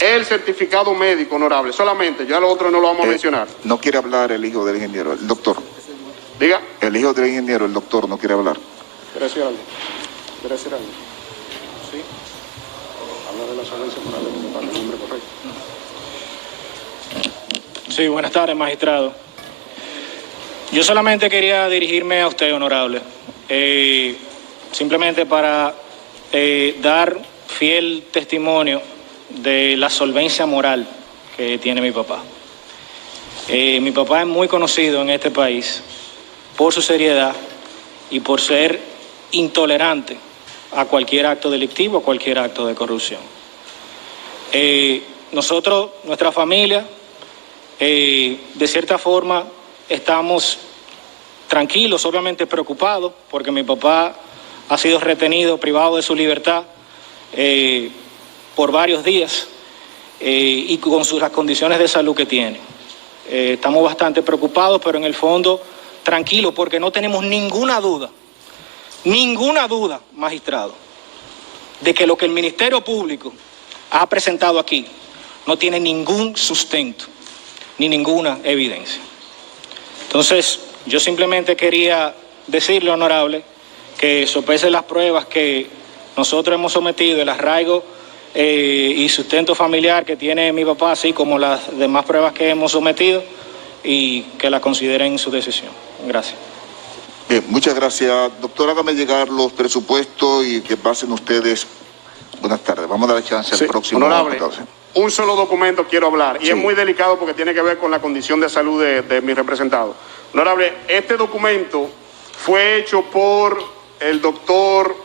el certificado médico, honorable, solamente, ya lo otro no lo vamos a mencionar. No quiere hablar el hijo del ingeniero, el doctor. Diga. El hijo del ingeniero, el doctor, no quiere hablar. ¿Quiere decir algo? ¿Quiere decir algo? Sí. Habla de la solvencia moral del nombre correcto. Sí, buenas tardes, magistrado. Yo solamente quería dirigirme a usted, honorable, simplemente para dar fiel testimonio de la solvencia moral que tiene mi papá. Mi papá es muy conocido en este país por su seriedad y por ser intolerante a cualquier acto delictivo, a cualquier acto de corrupción. Nosotros, nuestra familia, de cierta forma estamos tranquilos, obviamente preocupados, porque mi papá ha sido retenido, privado de su libertad por varios días y con las condiciones de salud que tiene. Estamos bastante preocupados, pero en el fondo tranquilos, porque no tenemos ninguna duda, magistrado, de que lo que el Ministerio Público ha presentado aquí no tiene ningún sustento ni ninguna evidencia. Entonces, yo simplemente quería decirle, honorable, que sopese las pruebas que nosotros hemos sometido, el arraigo y sustento familiar que tiene mi papá, así como las demás pruebas que hemos sometido, y que la consideren en su decisión. Gracias. Bien, muchas gracias. Doctor, hágame llegar los presupuestos y que pasen ustedes. Buenas tardes. Vamos a dar chance al próximo. Honorable, un solo documento quiero hablar, y es muy delicado porque tiene que ver con la condición de salud de mi representado. Honorable, este documento fue hecho por el doctor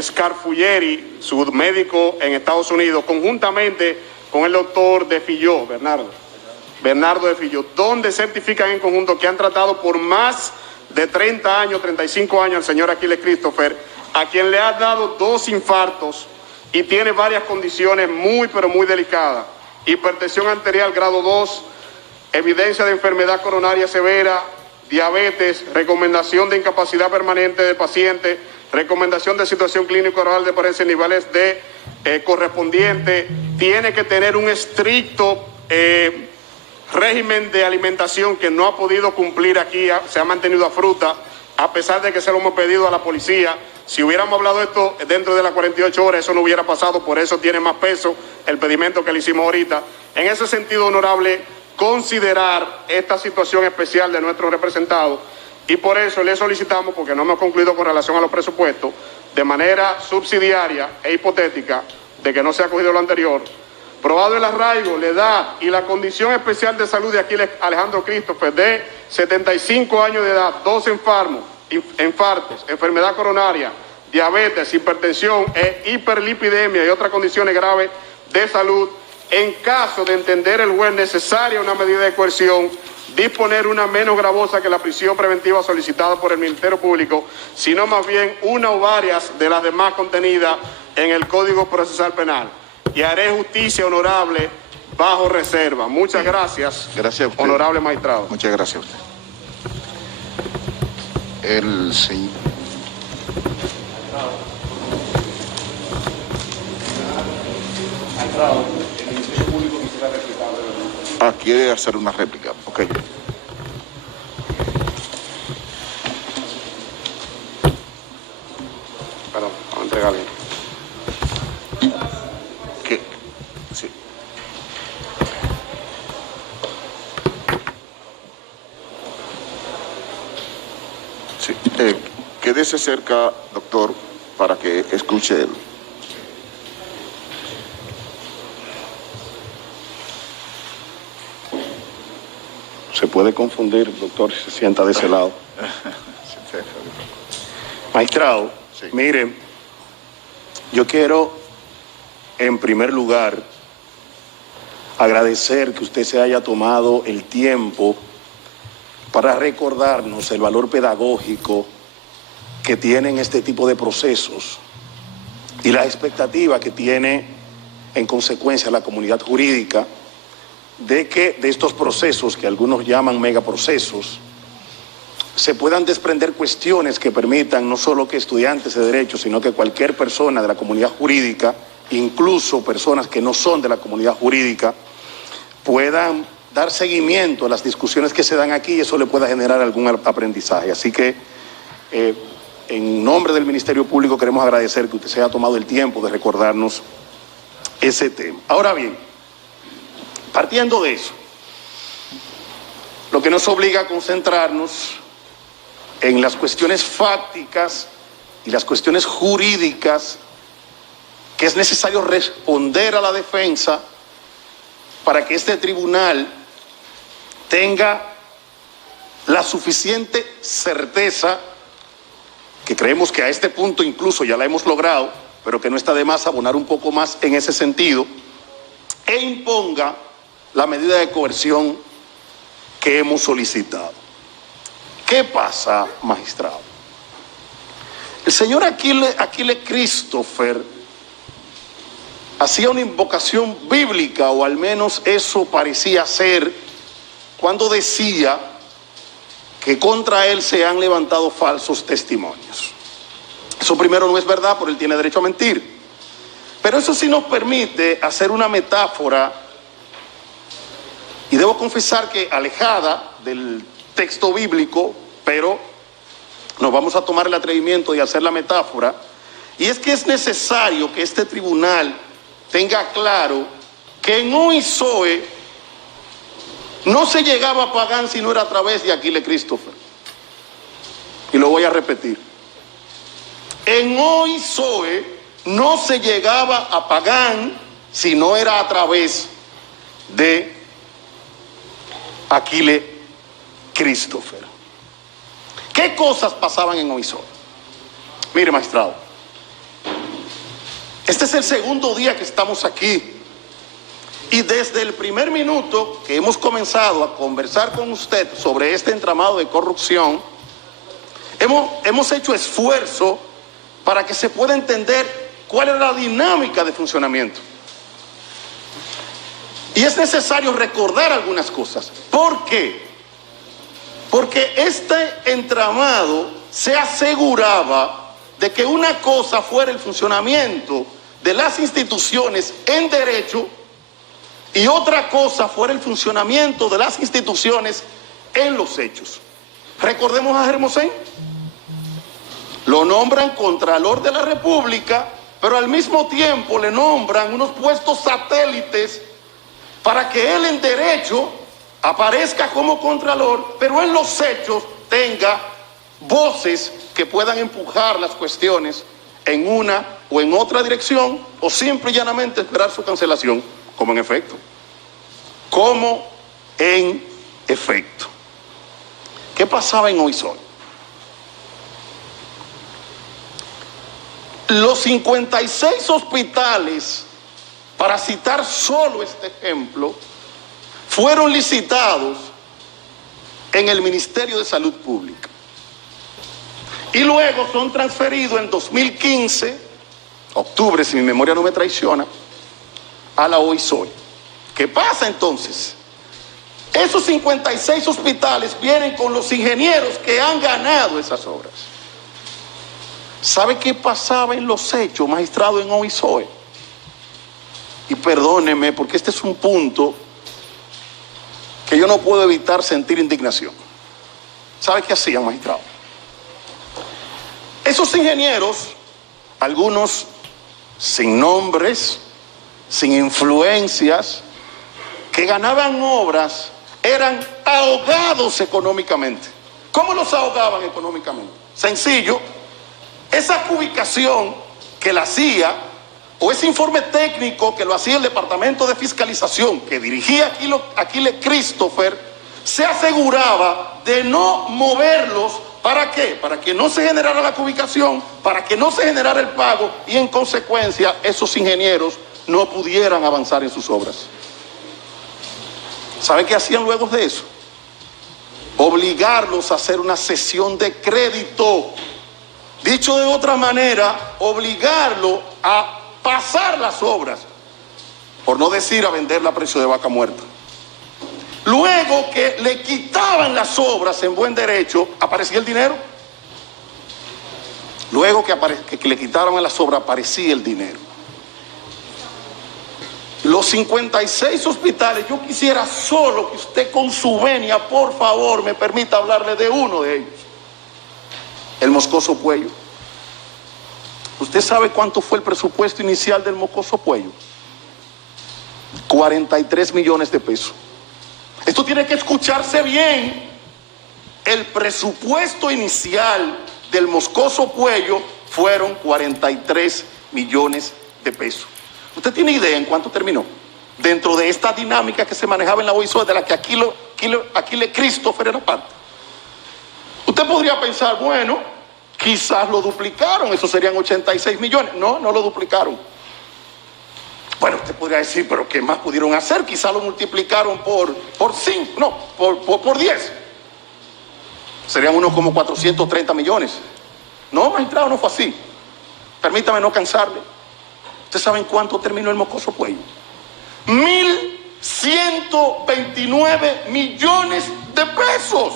Scarfuglieri, su médico en Estados Unidos, conjuntamente con el doctor de Filló, Bernardo de Filló, donde certifican en conjunto que han tratado por más de 30 años, 35 años al señor Aquiles Christopher, a quien le ha dado 2 infartos y tiene varias condiciones muy, pero muy delicadas. Hipertensión arterial grado 2, evidencia de enfermedad coronaria severa, diabetes, recomendación de incapacidad permanente del paciente, recomendación de situación clínica oral de parecer niveles de correspondiente, tiene que tener un estricto régimen de alimentación que no ha podido cumplir aquí, se ha mantenido a fruta, a pesar de que se lo hemos pedido a la policía. Si hubiéramos hablado de esto dentro de las 48 horas, eso no hubiera pasado, por eso tiene más peso el pedimento que le hicimos ahorita. En ese sentido, honorable, considerar esta situación especial de nuestro representado, y por eso le solicitamos, porque no hemos concluido con relación a los presupuestos, de manera subsidiaria e hipotética, de que no se ha cogido lo anterior, probado el arraigo, la edad y la condición especial de salud de Aquiles Alejandro Christopher, de 75 años de edad, 2 infartos, enfermedad coronaria, diabetes, hipertensión e hiperlipidemia y otras condiciones graves de salud, en caso de entender el juez necesaria una medida de coerción, disponer una menos gravosa que la prisión preventiva solicitada por el Ministerio Público, sino más bien una o varias de las demás contenidas en el Código Procesal Penal. Y haré justicia, honorable, bajo reserva. Muchas gracias. Gracias a usted, honorable magistrado. Muchas gracias a usted. El señor. El Ministerio Público quisiera replicar. Quiere hacer una réplica. Ok. Perdón, vamos a entregarle. Sí. Sí. Quédese cerca, doctor, para que escuche él. Se puede confundir, doctor, si se sienta de ese lado. Magistrado, sí. Mire, yo quiero, en primer lugar, agradecer que usted se haya tomado el tiempo para recordarnos el valor pedagógico que tienen este tipo de procesos y la expectativa que tiene en consecuencia la comunidad jurídica de que de estos procesos, que algunos llaman megaprocesos, se puedan desprender cuestiones que permitan no solo que estudiantes de derecho, sino que cualquier persona de la comunidad jurídica incluso personas que no son de la comunidad jurídica, puedan dar seguimiento a las discusiones que se dan aquí y eso le pueda generar algún aprendizaje. Así que, en nombre del Ministerio Público, queremos agradecer que usted se haya tomado el tiempo de recordarnos ese tema. Ahora bien, partiendo de eso, lo que nos obliga a concentrarnos en las cuestiones fácticas y las cuestiones jurídicas que es necesario responder a la defensa para que este tribunal tenga la suficiente certeza, que creemos que a este punto incluso ya la hemos logrado, pero que no está de más abonar un poco más en ese sentido, e imponga la medida de coerción que hemos solicitado. ¿Qué pasa, magistrado? El señor Aquile Christopher hacía una invocación bíblica, o al menos eso parecía ser, cuando decía que contra él se han levantado falsos testimonios. Eso primero no es verdad, porque él tiene derecho a mentir. Pero eso sí nos permite hacer una metáfora, y debo confesar que alejada del texto bíblico, pero nos vamos a tomar el atrevimiento de hacer la metáfora, y es que es necesario que este tribunal tenga claro que en Oizoe no se llegaba a Pagán si no era a través de Aquile Christopher. Y lo voy a repetir. En Oizoe no se llegaba a Pagán si no era a través de Aquile Christopher. ¿Qué cosas pasaban en Oizoe? Mire, magistrado, este es el segundo día que estamos aquí, y desde el primer minuto que hemos comenzado a conversar con usted sobre este entramado de corrupción, hemos hecho esfuerzo para que se pueda entender cuál es la dinámica de funcionamiento. Y es necesario recordar algunas cosas. ¿Por qué? Porque este entramado se aseguraba de que una cosa fuera el funcionamiento de las instituciones en derecho y otra cosa fuera el funcionamiento de las instituciones en los hechos. Recordemos a Hermosén. Lo nombran Contralor de la República, pero al mismo tiempo le nombran unos puestos satélites para que él en derecho aparezca como Contralor, pero en los hechos tenga voces que puedan empujar las cuestiones en una o en otra dirección, o simple y llanamente esperar su cancelación, como en efecto. ¿Qué pasaba en Oizoe? Los 56 hospitales, para citar solo este ejemplo, fueron licitados en el Ministerio de Salud Pública. Y luego son transferidos en 2015, octubre, si mi memoria no me traiciona, a la Oizoe. ¿Qué pasa entonces? Esos 56 hospitales vienen con los ingenieros que han ganado esas obras. ¿Sabe qué pasaba en los hechos, magistrado, en Oizoe? Y perdóneme, porque este es un punto que yo no puedo evitar sentir indignación. ¿Sabe qué hacían, magistrado? Esos ingenieros, algunos sin nombres, sin influencias, que ganaban obras, eran ahogados económicamente. ¿Cómo los ahogaban económicamente? Sencillo, esa ubicación que la hacía, o ese informe técnico que lo hacía el Departamento de Fiscalización, que dirigía Aquile Christopher, se aseguraba de no moverlos. ¿Para qué? Para que no se generara la ubicación, para que no se generara el pago, y en consecuencia esos ingenieros no pudieran avanzar en sus obras. ¿Sabe qué hacían luego de eso? Obligarlos a hacer una cesión de crédito. Dicho de otra manera, obligarlo a pasar las obras, por no decir a venderla a precio de vaca muerta. Luego que le quitaban las obras en buen derecho, aparecía el dinero. Luego que le quitaron las obras, aparecía el dinero. Los 56 hospitales, yo quisiera solo que usted con su venia, por favor, me permita hablarle de uno de ellos. El Moscoso Puello. ¿Usted sabe cuánto fue el presupuesto inicial del Moscoso Puello? 43 millones de pesos. Esto tiene que escucharse bien. El presupuesto inicial del Moscoso Puello fueron 43 millones de pesos. ¿Usted tiene idea en cuánto terminó? Dentro de esta dinámica que se manejaba en la OISOE, de la que Aquile Christopher era parte. Usted podría pensar, bueno, quizás lo duplicaron, eso serían 86 millones. No, no lo duplicaron. Bueno, usted podría decir, pero ¿qué más pudieron hacer? Quizás lo multiplicaron por 5, no, por 10. Serían unos como 430 millones. No, magistrado, no fue así. Permítame no cansarle. ¿Ustedes saben cuánto terminó el Moscoso Puello? 1.129 millones de pesos.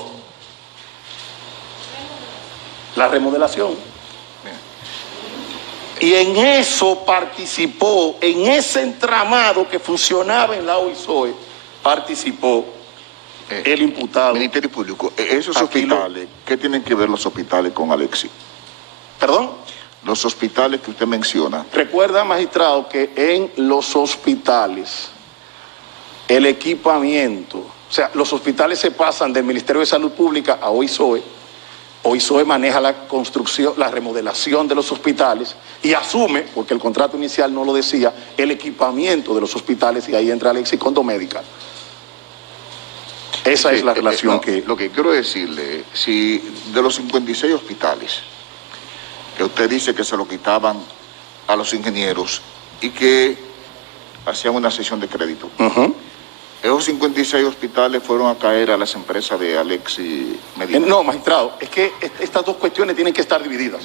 La remodelación. Y en eso participó, en ese entramado que funcionaba en la OISOE, participó el imputado. Ministerio Público, esos hospitales, ¿qué tienen que ver los hospitales con Alexis? ¿Perdón? Los hospitales que usted menciona. Recuerda, magistrado, que en los hospitales el equipamiento, o sea, los hospitales se pasan del Ministerio de Salud Pública a OISOE. OISOE maneja la construcción, la remodelación de los hospitales y asume, porque el contrato inicial no lo decía, el equipamiento de los hospitales, y ahí entra Alexis Condomedical. Esa es la relación que... Lo que quiero decirle, si de los 56 hospitales que usted dice que se lo quitaban a los ingenieros y que hacían una cesión de crédito, esos 56 hospitales fueron a caer a las empresas de Alexis Medina. No, magistrado, es que estas dos cuestiones tienen que estar divididas.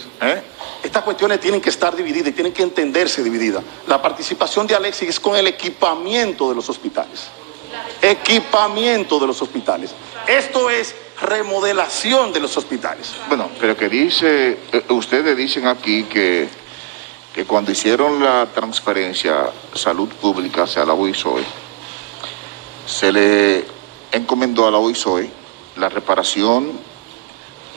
Estas cuestiones tienen que estar divididas y tienen que entenderse divididas. La participación de Alexis es con el equipamiento de los hospitales. Equipamiento de los hospitales. Esto es remodelación de los hospitales. Bueno, pero que dice, ustedes dicen aquí que cuando hicieron la transferencia Salud Pública hacia la OISOE, se le encomendó a la OISOE la reparación,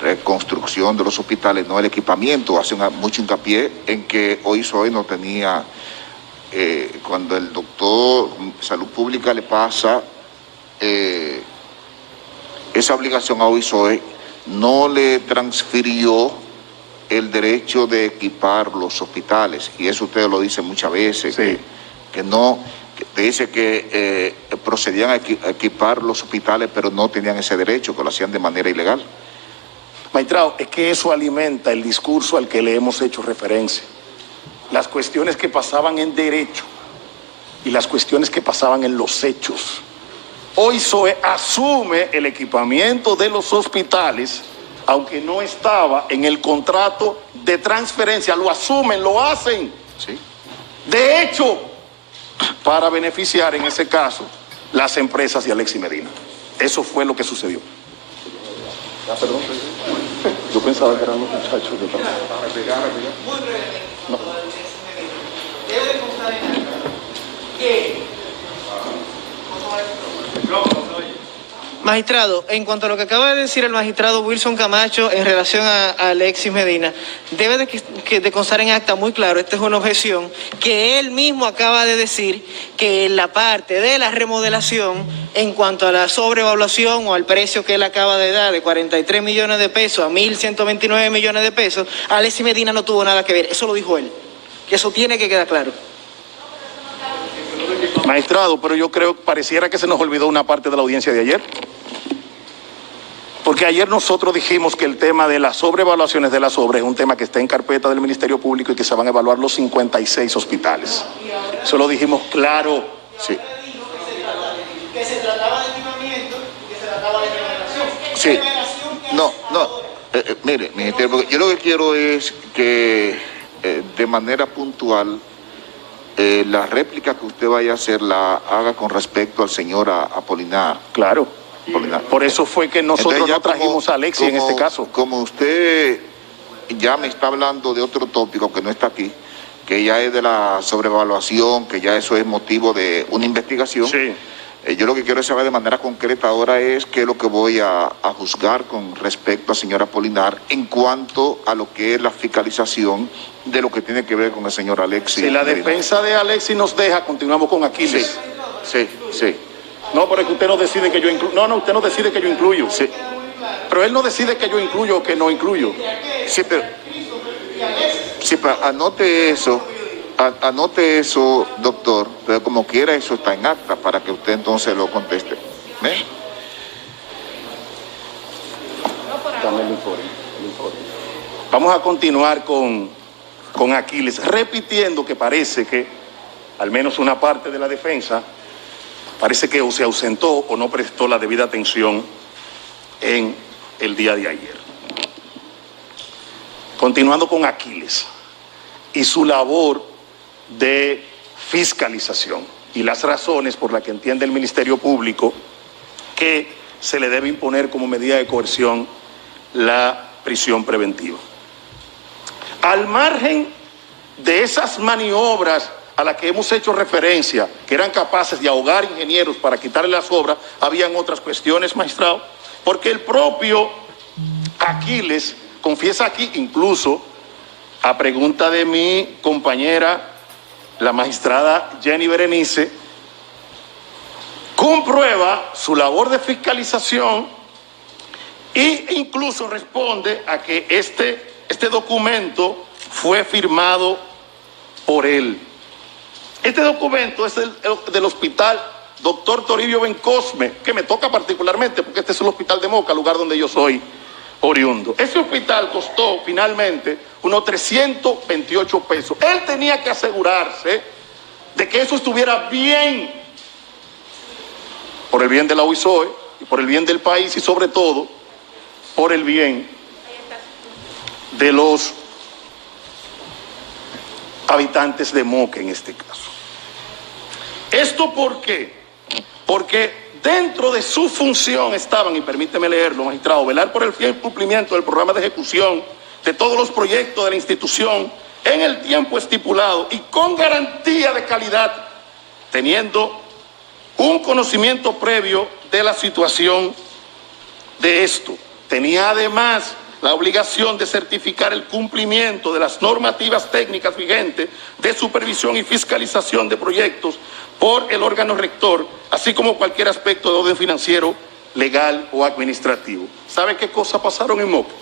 reconstrucción de los hospitales, no el equipamiento. Hace mucho hincapié en que OISOE no tenía, cuando el doctor Salud Pública le pasa esa obligación a OISOE, no le transfirió el derecho de equipar los hospitales, y eso ustedes lo dicen muchas veces, sí. que no, que dice que procedían a equipar los hospitales, pero no tenían ese derecho, que lo hacían de manera ilegal. Magistrado, es que eso alimenta el discurso al que le hemos hecho referencia. Las cuestiones que pasaban en derecho y las cuestiones que pasaban en los hechos. OISOE asume el equipamiento de los hospitales, aunque no estaba en el contrato de transferencia, lo asumen, lo hacen. ¿Sí? De hecho, para beneficiar en ese caso las empresas de Alexis Medina. Eso fue lo que sucedió. Perdón, yo pensaba que eran los muchachos de Muy brevemente, no. Debe constar en acta que... Magistrado, en cuanto a lo que acaba de decir el magistrado Wilson Camacho en relación a Alexis Medina, debe de constar en acta muy claro, esta es una objeción, que él mismo acaba de decir que la parte de la remodelación, en cuanto a la sobrevaluación o al precio que él acaba de dar, de 43 millones de pesos a 1.129 millones de pesos, Alexis Medina no tuvo nada que ver, eso lo dijo él, que eso tiene que quedar claro. Magistrado, pero yo creo que pareciera que se nos olvidó una parte de la audiencia de ayer. Porque ayer nosotros dijimos que el tema de las sobrevaluaciones de las obras es un tema que está en carpeta del Ministerio Público y que se van a evaluar los 56 hospitales. Eso lo dijimos claro. Sí. Que se trataba de equipamiento y que se trataba de remodelación. Sí. Mire, ministerio, yo lo que quiero es que de manera puntual la réplica que usted vaya a hacer la haga con respecto al señor Apolinar. Claro. Por eso fue que nosotros no trajimos a Alexis en este caso. Como usted ya me está hablando de otro tópico que no está aquí, que ya es de la sobrevaluación, que ya eso es motivo de una investigación. Sí. Yo lo que quiero saber de manera concreta ahora es qué es lo que voy a juzgar con respecto a señora Polinar en cuanto a lo que es la fiscalización de lo que tiene que ver con el señor Alexis. Si la Medina. defensa de Alexis nos deja, continuamos con Aquiles. Sí. No, pero es que usted no decide que yo incluyo. No, usted no decide que yo incluyo. Sí. Pero él no decide que yo incluyo o que no incluyo. Sí, pero anote eso, doctor, pero como quiera eso está en acta para que usted entonces lo conteste. Dame el informe. Vamos a continuar con Aquiles, repitiendo que parece que al menos una parte de la defensa parece que o se ausentó o no prestó la debida atención en el día de ayer. Continuando con Aquiles y su labor de fiscalización y las razones por las que entiende el Ministerio Público que se le debe imponer como medida de coerción la prisión preventiva. Al margen de esas maniobras a las que hemos hecho referencia, que eran capaces de ahogar ingenieros para quitarle las obras, habían otras cuestiones, magistrado, porque el propio Aquiles confiesa aquí, incluso a pregunta de mi compañera, la magistrada Jenny Berenice, comprueba su labor de fiscalización e incluso responde a que este documento fue firmado por él. Este documento es del hospital Dr. Toribio Bencosme, que me toca particularmente porque este es el hospital de Moca, lugar donde yo soy oriundo. Ese hospital costó finalmente unos 328 pesos. Él tenía que asegurarse de que eso estuviera bien, por el bien de la UISOE y por el bien del país y sobre todo por el bien de los habitantes de Moca en este caso. ¿Esto por qué? Porque dentro de su función estaban, y permíteme leerlo, magistrado, velar por el fiel cumplimiento del programa de ejecución de todos los proyectos de la institución en el tiempo estipulado y con garantía de calidad, teniendo un conocimiento previo de la situación de esto. Tenía además la obligación de certificar el cumplimiento de las normativas técnicas vigentes de supervisión y fiscalización de proyectos por el órgano rector, así como cualquier aspecto de orden financiero, legal o administrativo. ¿Sabe qué cosas pasaron en Moca?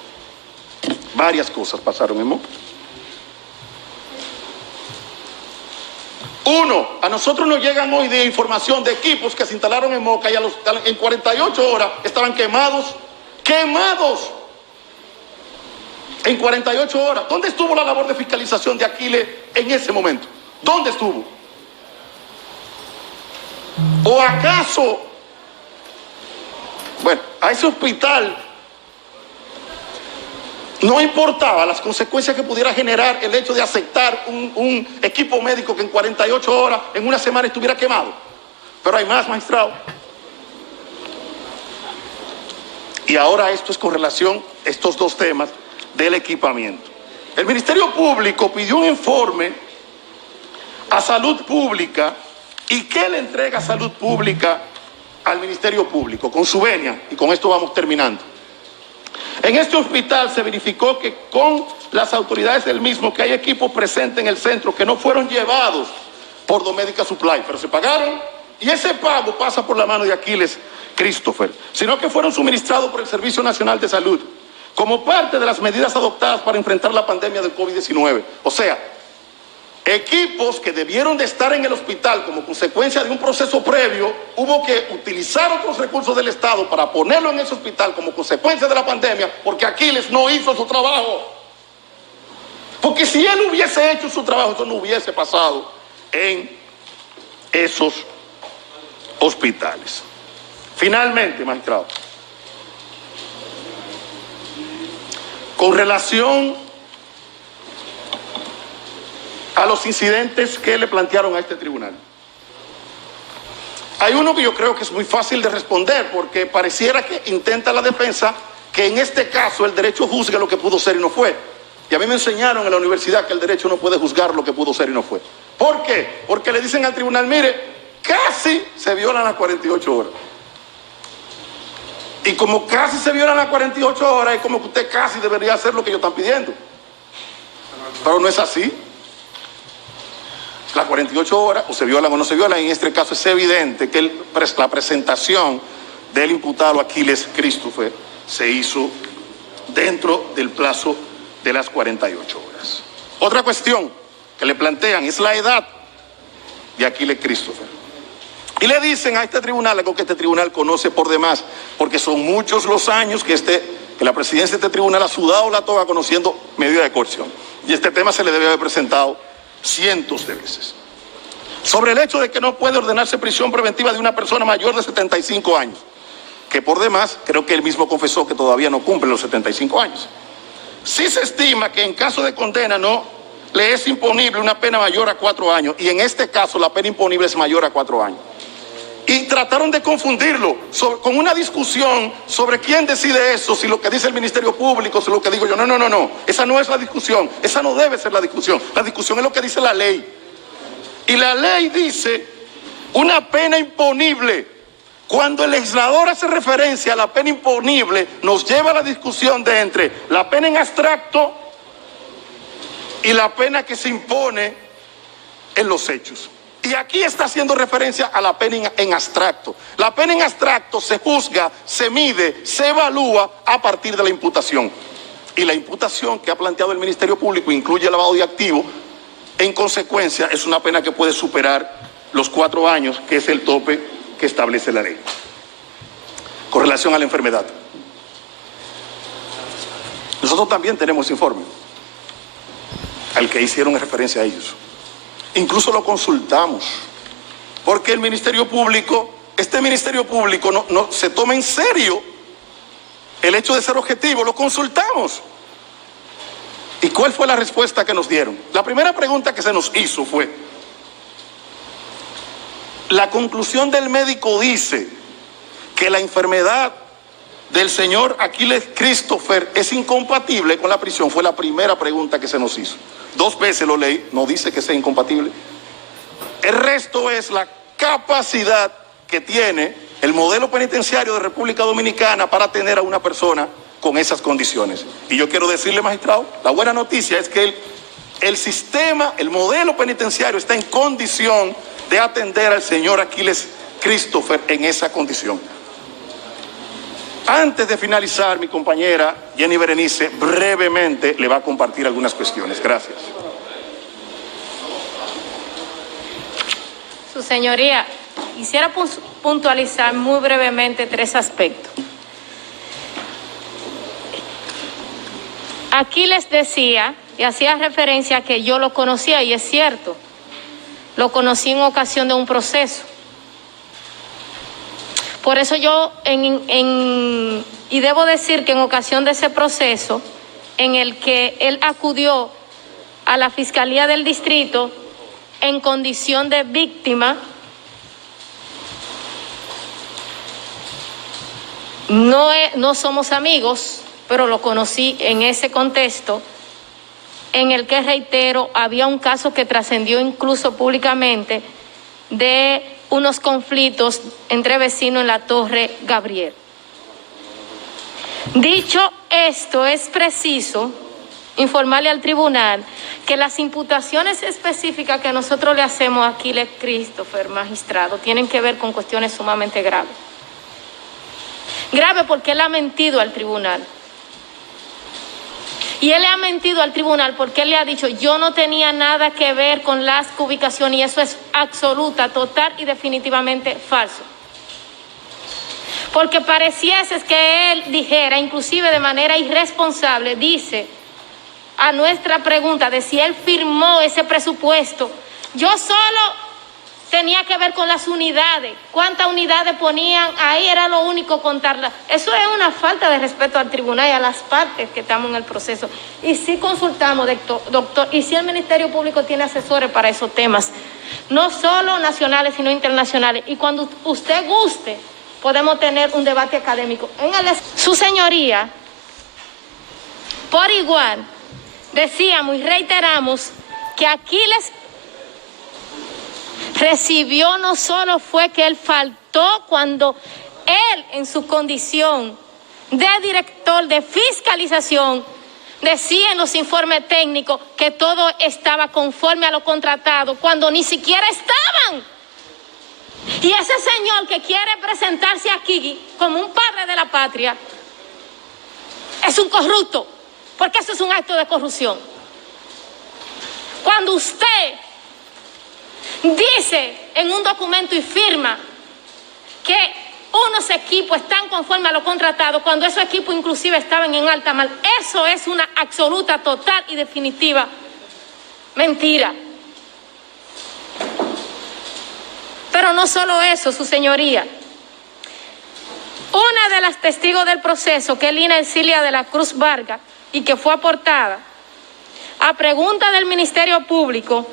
Varias cosas pasaron en Moca. Uno, a nosotros nos llegan hoy de información de equipos que se instalaron en Moca y en 48 horas estaban quemados. En 48 horas. ¿Dónde estuvo la labor de fiscalización de Aquiles en ese momento? ¿Dónde estuvo? ¿O acaso, a ese hospital no importaba las consecuencias que pudiera generar el hecho de aceptar un equipo médico que en 48 horas, en una semana estuviera quemado? Pero hay más, magistrado. Y ahora esto es con relación a estos dos temas del equipamiento. El Ministerio Público pidió un informe a Salud Pública. ¿Y qué le entrega Salud Pública al Ministerio Público? Con su venia, y con esto vamos terminando. En este hospital se verificó que con las autoridades del mismo que hay equipos presentes en el centro que no fueron llevados por Domedica Supply, pero se pagaron, y ese pago pasa por la mano de Aquiles Christopher, sino que fueron suministrados por el Servicio Nacional de Salud como parte de las medidas adoptadas para enfrentar la pandemia del COVID-19. O sea, equipos que debieron de estar en el hospital como consecuencia de un proceso previo, hubo que utilizar otros recursos del Estado para ponerlo en ese hospital como consecuencia de la pandemia, porque Aquiles no hizo su trabajo. Porque si él hubiese hecho su trabajo, eso no hubiese pasado en esos hospitales. Finalmente, magistrado, con relación a los incidentes que le plantearon a este tribunal, hay uno que yo creo que es muy fácil de responder, porque pareciera que intenta la defensa que en este caso el derecho juzgue lo que pudo ser y no fue. Y a mí me enseñaron en la universidad que el derecho no puede juzgar lo que pudo ser y no fue. ¿Por qué? Porque le dicen al tribunal, mire, casi se violan las 48 horas. Y como casi se violan las 48 horas, es como que usted casi debería hacer lo que ellos están pidiendo. Pero no es así. Las 48 horas, o se violan o no se violan, en este caso es evidente que la presentación del imputado Aquiles Christopher se hizo dentro del plazo de las 48 horas. Otra cuestión que le plantean es la edad de Aquiles Christopher. Y le dicen a este tribunal, algo que este tribunal conoce por demás, porque son muchos los años que la presidencia de este tribunal ha sudado la toga conociendo medidas de coerción. Y este tema se le debe haber presentado cientos de veces. Sobre el hecho de que no puede ordenarse prisión preventiva de una persona mayor de 75 años, que por demás creo que él mismo confesó que todavía no cumple los 75 años. Sí se estima que en caso de condena no le es imponible una pena mayor a 4 años, y en este caso la pena imponible es mayor a 4 años. Y trataron de confundirlo con una discusión sobre quién decide eso, si lo que dice el Ministerio Público, si lo que digo yo. No. Esa no es la discusión. Esa no debe ser la discusión. La discusión es lo que dice la ley. Y la ley dice una pena imponible. Cuando el legislador hace referencia a la pena imponible, nos lleva a la discusión de entre la pena en abstracto y la pena que se impone en los hechos. Y aquí está haciendo referencia a la pena en abstracto. La pena en abstracto se juzga, se mide, se evalúa a partir de la imputación. Y la imputación que ha planteado el Ministerio Público incluye el lavado de activos. En consecuencia, es una pena que puede superar los 4 años, que es el tope que establece la ley. Con relación a la enfermedad, nosotros también tenemos informe al que hicieron referencia a ellos. Incluso lo consultamos, porque el Ministerio Público, este Ministerio Público no se toma en serio el hecho de ser objetivo. Lo consultamos. ¿Y cuál fue la respuesta que nos dieron? La primera pregunta que se nos hizo fue: la conclusión del médico dice que la enfermedad del señor Aquiles Christopher es incompatible con la prisión. Fue la primera pregunta que se nos hizo. 2 veces lo leí, no dice que sea incompatible. El resto es la capacidad que tiene el modelo penitenciario de República Dominicana para tener a una persona con esas condiciones. Y yo quiero decirle, magistrado, la buena noticia es que el sistema, el modelo penitenciario está en condición de atender al señor Aquiles Christopher en esa condición. Antes de finalizar, mi compañera Jenny Berenice brevemente le va a compartir algunas cuestiones. Gracias. Su señoría, quisiera puntualizar muy brevemente 3 aspectos. Aquí les decía y hacía referencia a que yo lo conocía, y es cierto, lo conocí en ocasión de un proceso. Por eso yo, y debo decir que en ocasión de ese proceso, en el que él acudió a la Fiscalía del Distrito en condición de víctima, no somos amigos, pero lo conocí en ese contexto, en el que, reitero, había un caso que trascendió incluso públicamente de unos conflictos entre vecinos en la Torre Gabriel. Dicho esto, es preciso informarle al tribunal que las imputaciones específicas que nosotros le hacemos a Aquiles Christopher, magistrado, tienen que ver con cuestiones sumamente graves. Grave porque él ha mentido al tribunal. Y él le ha mentido al tribunal porque él le ha dicho: yo no tenía nada que ver con las ubicaciones, y eso es absoluta, total y definitivamente falso. Porque pareciese que él dijera, inclusive de manera irresponsable, dice a nuestra pregunta de si él firmó ese presupuesto: yo solo tenía que ver con las unidades. ¿Cuántas unidades ponían ahí? Era lo único contarlas. Eso es una falta de respeto al tribunal y a las partes que estamos en el proceso. Y sí consultamos, doctor, y sí el Ministerio Público tiene asesores para esos temas, no solo nacionales, sino internacionales. Y cuando usted guste, podemos tener un debate académico. Su señoría, por igual, decíamos y reiteramos que Aquiles recibió, no solo fue que él faltó cuando él, en su condición de director de fiscalización, decía en los informes técnicos que todo estaba conforme a lo contratado, cuando ni siquiera estaban. Y ese señor que quiere presentarse aquí como un padre de la patria es un corrupto, porque eso es un acto de corrupción. Cuando usted dice en un documento y firma que unos equipos están conformes a lo contratado, cuando esos equipos inclusive estaban en alta mar, eso es una absoluta, total y definitiva mentira. Pero no solo eso, su señoría. Una de las testigos del proceso, que es Lina Ercilia de la Cruz Vargas, y que fue aportada a pregunta del Ministerio Público,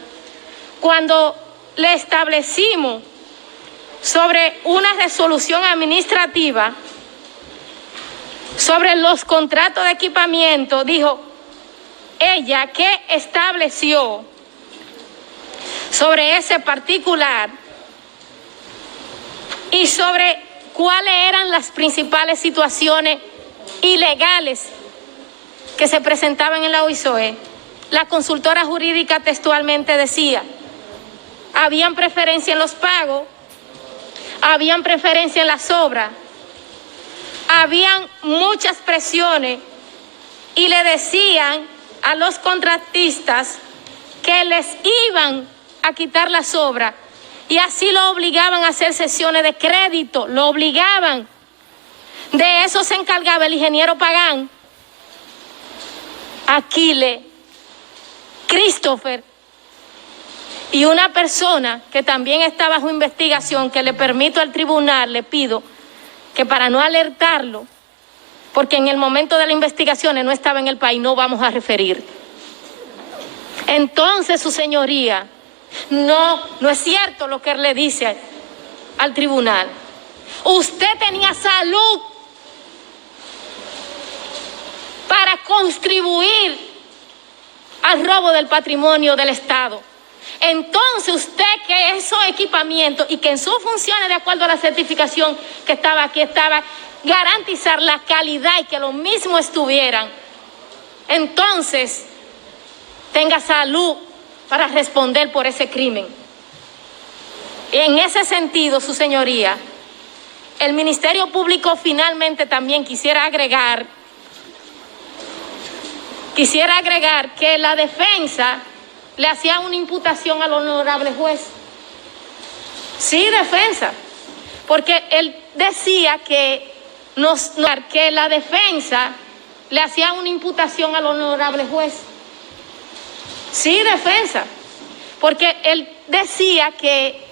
cuando le establecimos sobre una resolución administrativa sobre los contratos de equipamiento, dijo ella que estableció sobre ese particular y sobre cuáles eran las principales situaciones ilegales que se presentaban en la OISOE. La consultora jurídica textualmente decía: habían preferencia en los pagos, habían preferencia en las obras, habían muchas presiones y le decían a los contratistas que les iban a quitar las obras y así lo obligaban a hacer sesiones de crédito, lo obligaban. De eso se encargaba el ingeniero Pagán, Aquiles, Christopher y una persona que también está bajo investigación, que le permito al tribunal, le pido que para no alertarlo, porque en el momento de las investigaciones no estaba en el país, no vamos a referir. Entonces, su señoría, no es cierto lo que él le dice al tribunal. Usted tenía salud para contribuir al robo del patrimonio del Estado. Entonces usted, que esos equipamientos y que en sus funciones, de acuerdo a la certificación que estaba aquí, estaba garantizar la calidad y que lo mismo estuvieran, entonces tenga salud para responder por ese crimen. Y en ese sentido, su señoría, el Ministerio Público finalmente también quisiera agregar que la defensa le hacía una imputación al honorable juez. Sí, defensa, porque él decía que la defensa le hacía una imputación al honorable juez. Sí, defensa, porque él decía que